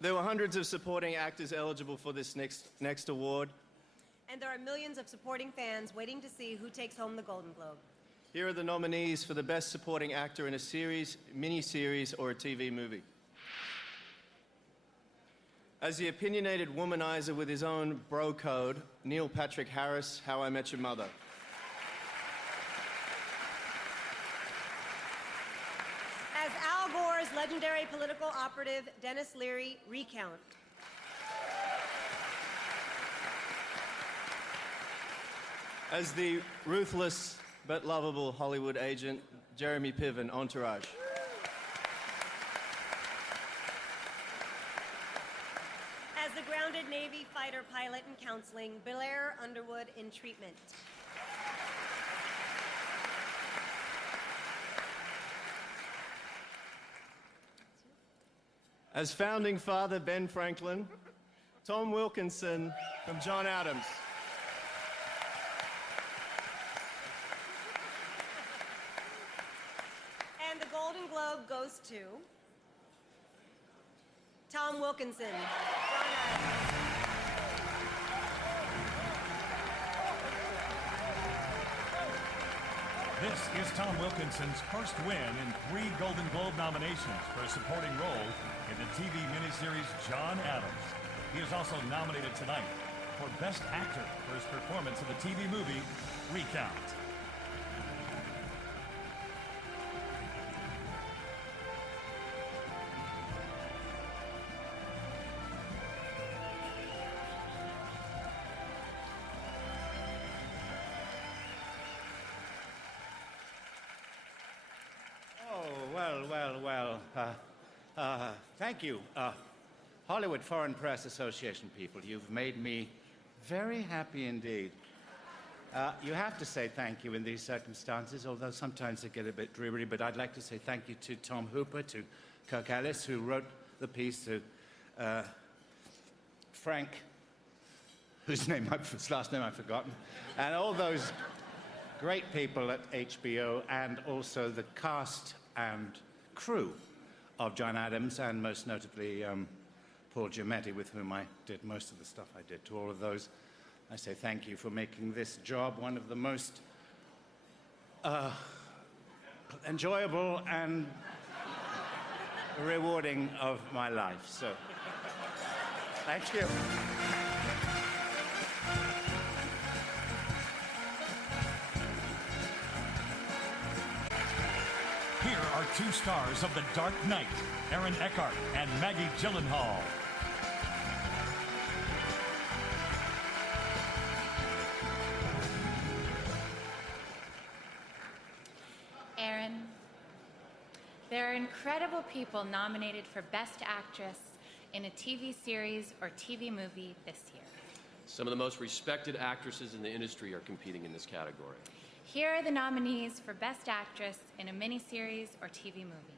There were hundreds of supporting actors eligible for this next award. And there are millions of supporting fans waiting to see who takes home the Golden Globe. Here are the nominees for the Best Supporting Actor in a Series, Miniseries, or a TV Movie. As the opinionated womanizer with his own bro code, Neil Patrick Harris, How I Met Your Mother. As Al Gore's legendary political operative, Dennis Leary, Recount. As the ruthless but lovable Hollywood agent, Jeremy Piven, Entourage. As the grounded Navy fighter pilot in counseling, Blair Underwood in Treatment. As founding father Ben Franklin, Tom Wilkinson from John Adams. And the Golden Globe goes to Tom Wilkinson, John Adams. This is Tom Wilkinson's first win in 3 Golden Globe nominations for a supporting role in the TV miniseries John Adams. He is also nominated tonight for Best Actor for his performance in the TV movie Recount. Thank you. Hollywood Foreign Press Association people, you've made me very happy indeed. You have to say thank you in these circumstances, although sometimes they get a bit dreary, but I'd like to say thank you to Tom Hooper, to Kirk Ellis, who wrote the piece, to Frank, whose last name I've forgotten, and all those great people at HBO, and also the cast and crew of John Adams, and most notably Paul Giamatti, with whom I did most of the stuff I did. To all of those, I say thank you for making this job one of the most enjoyable and rewarding of my life. So, thank you. Here are 2 stars of The Dark Knight, Aaron Eckhart and Maggie Gyllenhaal. Aaron, there are incredible people nominated for Best Actress in a TV series or TV movie this year. Some of the most respected actresses in the industry are competing in this category. Here are the nominees for Best Actress in a miniseries or TV movie.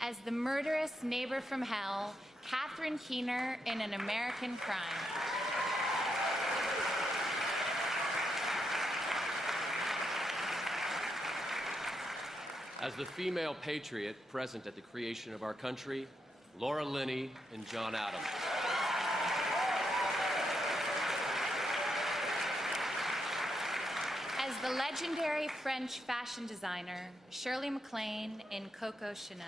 As the murderous neighbor from hell, Catherine Keener in An American Crime. As the female patriot present at the creation of our country, Laura Linney and John Adams. As the legendary French fashion designer, Shirley MacLaine in Coco Chanel.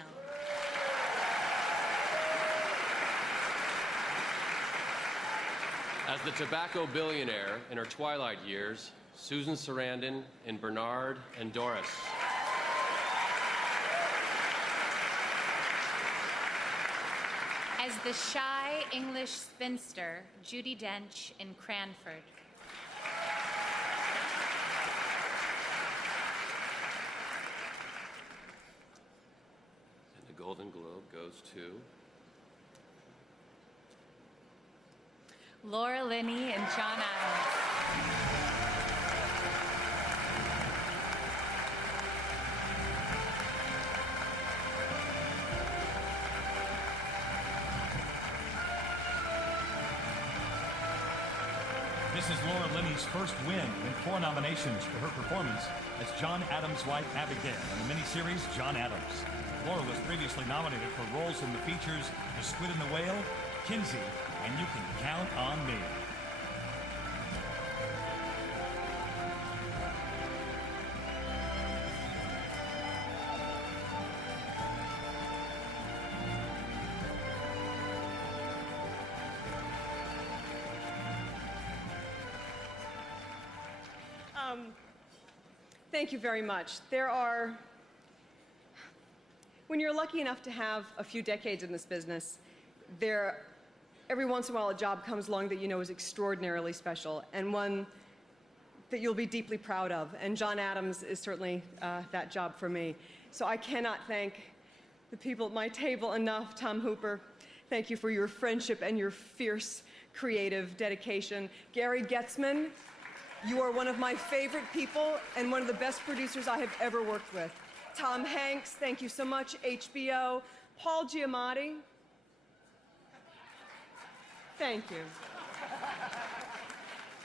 As the tobacco billionaire in her twilight years, Susan Sarandon in Bernard and Doris. As the shy English spinster, Judi Dench in Cranford. And the Golden Globe goes to Laura Linney and John Adams. This is Laura Linney's first win and 4 nominations for her performance as John Adams' wife Abigail in the miniseries John Adams. Laura was previously nominated for roles in the features The Squid and the Whale, Kinsey, and You Can Count on Me. Thank you very much. When you're lucky enough to have a few decades in this business, every once in a while a job comes along that you know is extraordinarily special and one that you'll be deeply proud of. And John Adams is certainly that job for me. So I cannot thank the people at my table enough. Tom Hooper, thank you for your friendship and your fierce creative dedication. Gary Getzman, you are one of my favorite people and one of the best producers I have ever worked with. Tom Hanks, thank you so much. HBO. Paul Giamatti, thank you.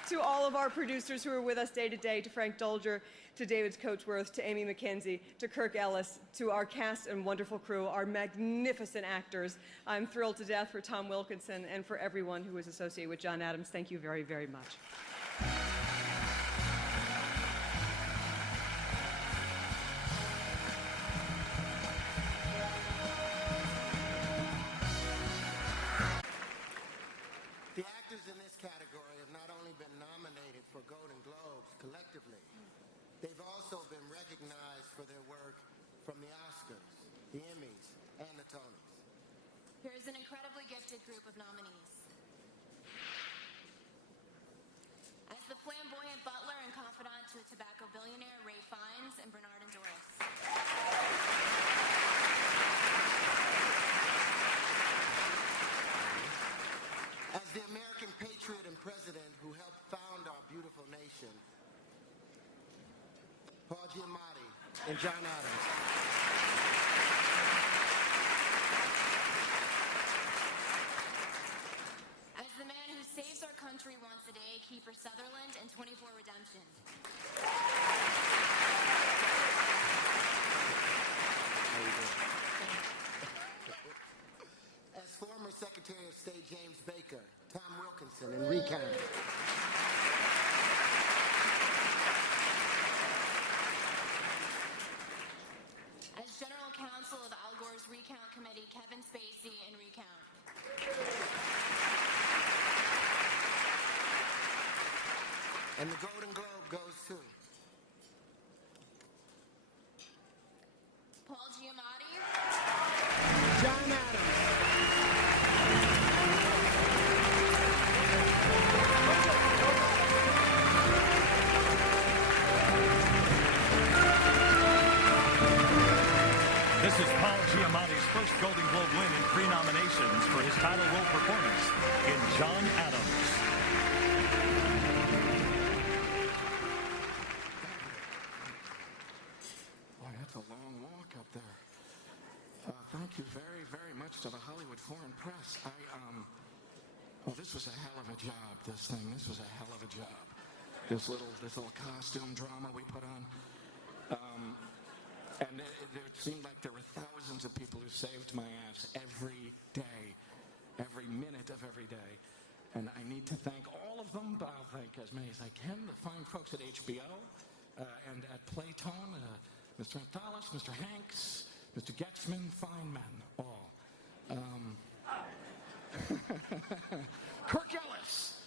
To all of our producers who are with us day to day, to Frank Dolger, to David Coachworth, to Amy McKenzie, to Kirk Ellis, to our cast and wonderful crew, our magnificent actors. I'm thrilled to death for Tom Wilkinson and for everyone who is associated with John Adams. Thank you very, very much. The actors in this category have not only been nominated for Golden Globes collectively, they've also been recognized for their work from the Oscars, the Emmys, and the Tonys. Here's an incredibly gifted group of nominees. As the flamboyant butler and confidant to a tobacco billionaire, Ray Fiennes and Bernard and Doris. As the American patriot and president who helped found our beautiful nation, Paul Giamatti and John Adams. As the man who saves our country once a day, Kiefer Sutherland and 24 Redemption. As former Secretary of State James Baker, Tom Wilkinson, and Recount. As General Counsel of Al Gore's Recount Committee, Kevin Spacey and Recount. And the Golden Globe goes to Paul Giamatti. John Adams. This is Paul Giamatti's first Golden Globe win in 3 nominations for his title role performance in John Adams. Boy, that's a long walk up there. Thank you very, very much to the Hollywood Foreign Press. Well, this was a hell of a job, this thing. This was a hell of a job. This little costume drama we put on. And it seemed like there were thousands of people who saved my ass every day, every minute of every day. And I need to thank all of them, but I'll thank as many as I can. The fine folks at HBO and at Playtone, Mr. Antalis, Mr. Hanks, Mr. Getzman, fine men, all. Kirk Ellis,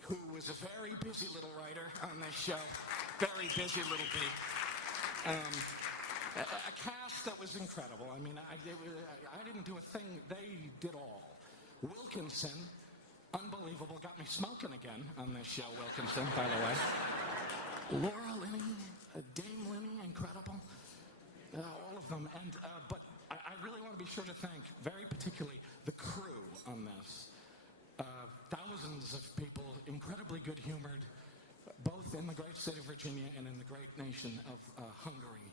who was a very busy little writer on this show, very busy little bee. A cast that was incredible. I mean, I didn't do a thing. They did all. Wilkinson, unbelievable. Got me smoking again on this show, Wilkinson, by the way. Laura Linney, Dame Linney, incredible. All of them. And but I really want to be sure to thank, very particularly, the crew on this. Thousands of people, incredibly good-humored, both in the great state of Virginia and in the great nation of Hungary.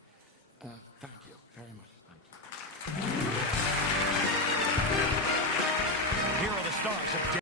Thank you very much. Thank you. Here are the stars of